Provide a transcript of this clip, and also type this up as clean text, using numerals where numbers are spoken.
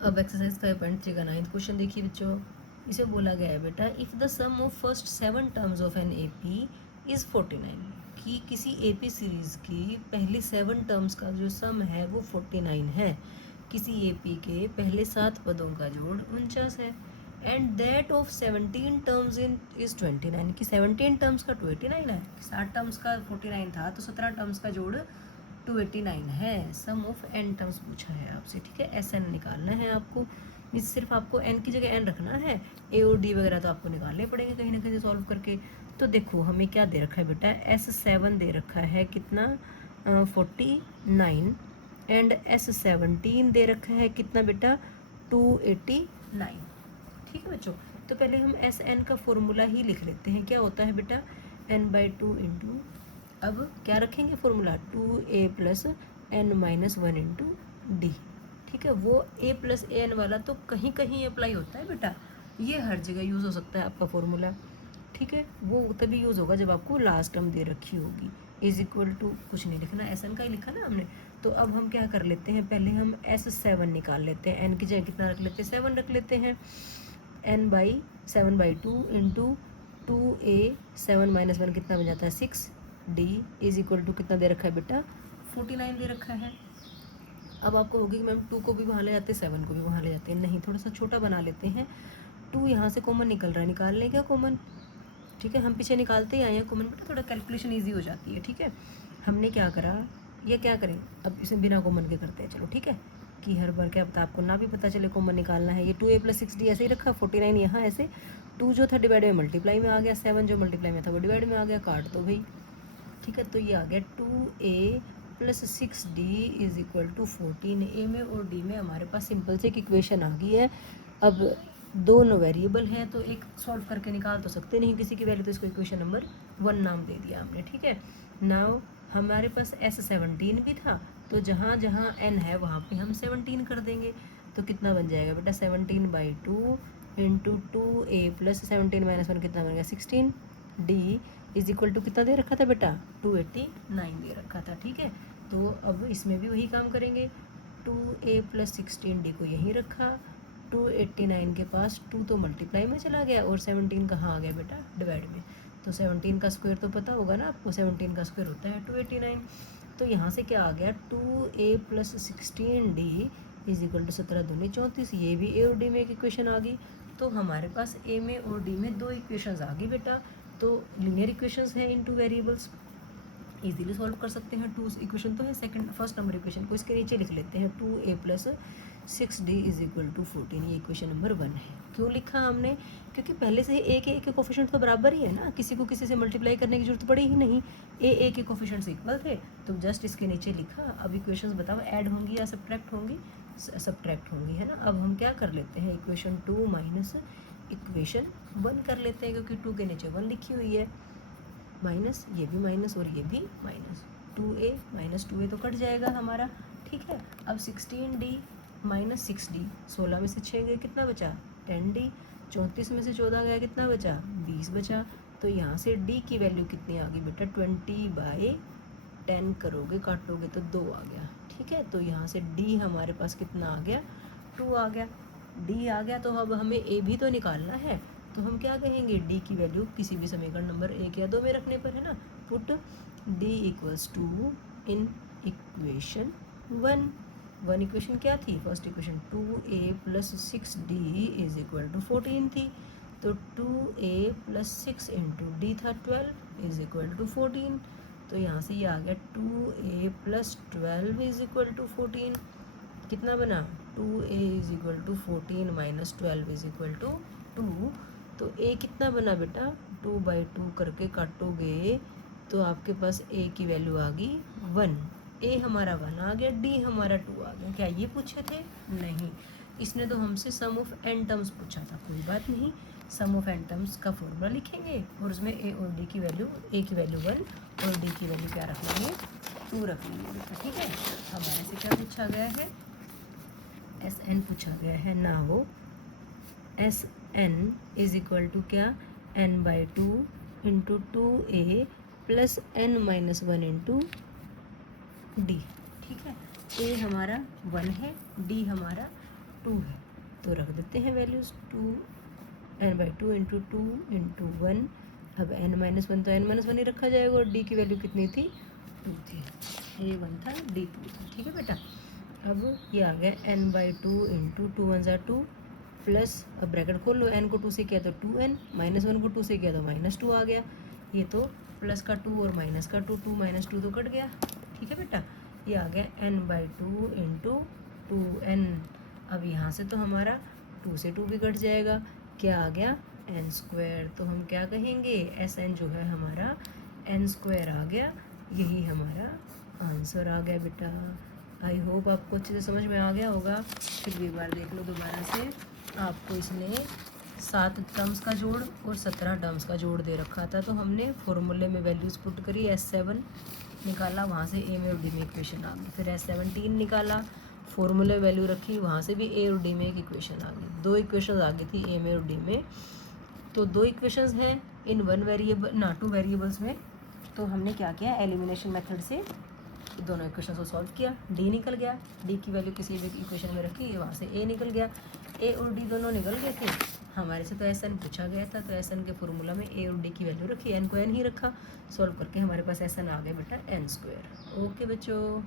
अब एक्सरसाइज 5.3 का 9th question देखिए बच्चों। इसे बोला गया है बेटा, if the sum of first 7 terms of an AP is 49, कि किसी एपी सीरीज़ की पहली 7 टर्म्स का जो सम है वो 49 है। किसी एपी के पहले 7 पदों का जोड़ 49 है। And that of 17 terms in is 29, कि 17 टर्म्स का 29 है। 60 टर्म्स का 49 था तो 17 टर्म्स का जोड़ 289 है। सम ऑफ एन टर्म्स पूछा है आपसे, ठीक है। एस एन निकालना है आपको, मीन्स सिर्फ आपको एन की जगह एन रखना है, ए और डी वगैरह तो आपको निकालने पड़ेंगे कहीं ना कहीं सॉल्व करके। तो देखो हमें क्या दे रखा है बेटा, S7 दे रखा है कितना 49, एंड S17 दे रखा है कितना बेटा 289, ठीक है बच्चों। तो पहले हम एस एन का फॉर्मूला ही लिख लेते हैं। क्या होता है बेटा n/2 इंटू, अब क्या रखेंगे formula 2a plus n minus 1 into D, ठीक है। वो a प्लस ए एन वाला तो कहीं कहीं अप्लाई होता है बेटा, ये हर जगह यूज़ हो सकता है आपका फॉर्मूला, ठीक है। वो तभी यूज़ होगा जब आपको लास्ट टर्म दे रखी होगी। इज इक्वल टू कुछ नहीं लिखना, एस एन का ही लिखा ना हमने। तो अब हम क्या कर लेते हैं, पहले हम S7 निकाल लेते हैं। एन की जगह कितना रख लेते हैं, 7 रख लेते हैं। n/7/2 इंटू 2a 7 माइनस 1 कितना बन जाता है 6, डी इज इक्वल टू कितना दे रखा है बेटा 49 दे रखा है। अब आपको होगी कि मैम 2 को भी वहाँ ले जाते हैं 7 को भी वहाँ ले जाते हैं, नहीं थोड़ा सा छोटा बना लेते हैं। 2 यहाँ से कॉमन निकल रहा है, निकाल लें क्या कॉमन, ठीक है। हम पीछे निकालते ही आए हैं कॉमन बेटा, थोड़ा कैलकुलेशन ईजी हो जाती है, ठीक है। हमने क्या करा, ये क्या करें, अब इसे बिना कॉमन के करते हैं, चलो ठीक है। कि हर बार क्या पता आपको ना भी पता चले कॉमन निकालना है। ये 2a प्लस 6d ऐसे ही रखा, 49 यहाँ ऐसे, 2 जो था डिवाइड में मल्टीप्लाई में आ गया, 7 जो मल्टीप्लाई में था वो डिवाइड में आ गया, काट दो भाई, ठीक है। तो ये आ गया 2a plus 6d is equal to 14। A में और डी में हमारे पास सिंपल से एक इक्वेशन आ गई है। अब दोनों वेरिएबल हैं तो एक सॉल्व करके निकाल तो सकते नहीं किसी की वैल्यू, तो इसको इक्वेशन नंबर 1 नाम दे दिया हमने, ठीक है। नाउ हमारे पास S17 भी था, तो जहाँ जहाँ n है वहाँ पे हम 17 कर देंगे। तो कितना बन जाएगा बेटा 17/2 इंटू 2a प्लस 17 माइनस 1 कितना बन गया 16, डी इज इक्वल टू कितना दे रखा था बेटा 289 दे रखा था, ठीक है। तो अब इसमें भी वही काम करेंगे, 2a प्लस 16d को यहीं रखा, 289 के पास 2 तो मल्टीप्लाई में चला गया और 17 कहाँ आ गया बेटा डिवाइड में। तो 17 का स्क्वायर तो पता होगा ना आपको, 17 का स्क्वायर होता है 289। तो यहाँ से क्या आ गया 2a plus 16d is equal to 17 दूनी 34, ये भी ए और डी में एक इक्वेशन आ गई। तो हमारे पास ए में और डी में 2 इक्वेशंस आ गई बेटा। तो लीनियर इक्वेशंस हैं इन 2 वेरिएबल्स, इजीली सॉल्व कर सकते हैं। 2 इक्वेशन तो है, सेकंड फर्स्ट नंबर इक्वेशन को इसके नीचे लिख लेते हैं, 2a plus 6d is equal to 14, ये इक्वेशन नंबर 1 है। क्यों लिखा हमने, क्योंकि पहले से ही ए के कोफिशिएंट तो बराबर ही है ना, किसी को किसी से मल्टीप्लाई करने की जरूरत पड़ी ही नहीं, ए के कोफिशिएंट्स इक्वल थे, तो जस्ट इसके नीचे लिखा। अब इक्वेशंस बताओ ऐड होंगी या सब्ट्रैक्ट होंगी, सब्ट्रैक्ट होंगी, है ना। अब हम क्या कर लेते हैं, इक्वेशन 2 माइनस इक्वेशन 1 कर लेते हैं, क्योंकि 2 के नीचे 1 लिखी हुई है, माइनस ये भी माइनस और ये भी माइनस, 2a माइनस 2a तो कट जाएगा हमारा, ठीक है। अब 16d माइनस 6d, 16 में से 6 गए कितना बचा 10d, 34 में से 14 गया कितना बचा 20 बचा। तो यहाँ से d की वैल्यू कितनी आ गई बेटा 20/10 करोगे काटोगे तो 2 आ गया, ठीक है। तो यहाँ से d हमारे पास कितना आ गया 2 आ गया, d आ गया। तो अब हमें a भी तो निकालना है, तो हम क्या कहेंगे d की वैल्यू किसी भी समीकरण नंबर 1 या 2 में रखने पर, है ना। Put d equals to in equation 1 equation क्या थी first equation 2a plus 6d is equal to 14 थी, तो 2a प्लस 6 इंटू डी था 12 इज इक्वल टू 14। तो यहाँ से ये आ गया 2a plus 12 is equal to 14, कितना बना 2a is equal to 14 minus 12 is equal to 2। तो a कितना बना बेटा 2/2 करके काटोगे तो आपके पास a की वैल्यू आ गई 1, a हमारा 1 आ गया, d हमारा 2 आ गया। क्या ये पूछे थे, नहीं, इसने तो हमसे सम ऑफ n टर्म्स पूछा था। कोई बात नहीं, सम ऑफ n टर्म्स का फॉर्मूला लिखेंगे और उसमें a और d की वैल्यू, a की वैल्यू 1 और d की वैल्यू क्या रख लेंगे 2 रख लेंगे बेटा, ठीक है। हमारे से क्या पूछा गया है Sn पूछा गया है ना, वो Sn इज इक्वल टू क्या n/2 into 2a plus n minus 1 into D, ठीक है। a हमारा 1 है, d हमारा 2 है, तो रख देते हैं वैल्यूज़ 2n/2 इंटू 2 इंटू 1। अब n-1 तो n-1 ही रखा जाएगा और d की वैल्यू कितनी थी, 2 थी। ये 1 था, d 2 था, ठीक है बेटा। अब ये आ गया n/2 इंटू 2 1 ज़ा 2 प्लस, अब ब्रैकेट खोल लो, n को 2 से किया तो 2n, -1 को 2 से किया तो -2 आ गया। ये तो प्लस का 2 और माइनस का 2, 2 - 2 तो कट गया, ठीक है बेटा। ये आ गया n/2 इंटू 2n। अब यहाँ से तो हमारा 2 से 2 भी कट जाएगा, क्या आ गया, n²। तो हम क्या कहेंगे, Sn जो है हमारा n² आ गया। यही हमारा आंसर आ गया बेटा। आई होप आपको अच्छे से समझ में आ गया होगा। फिर भी एक बार देख लो दोबारा से। आपको इसने 7 टर्म्स का जोड़ और 17 टर्म्स का जोड़ दे रखा था, तो हमने फॉर्मूले में वैल्यूज़ पुट करी, S7 निकाला, वहाँ से ए में और डी में इक्वेशन आ गई। फिर S17 निकाला, फॉर्मूले वैल्यू रखी, वहाँ से भी ए और डी में एक इक्वेशन आ गई। 2 इक्वेशन आ गई थी ए में और डी में। तो 2 इक्वेशंस हैं इन 2 वेरिएबल्स में। तो हमने क्या किया, एलिमिनेशन मेथड से दोनों इक्वेशन को सॉल्व किया। डी निकल गया, डी की वैल्यू किसी भी इक्वेशन में रखी, वहाँ से ए निकल गया। ए और डी दोनों निकल गए थे हमारे से, तो एस एन पूछा गया था, तो एस एन के फॉर्मूला में ए और डी की वैल्यू रखी, एन को एन ही रखा। सॉल्व करके हमारे पास एस एन आ गया बेटा n²। ओके बच्चों।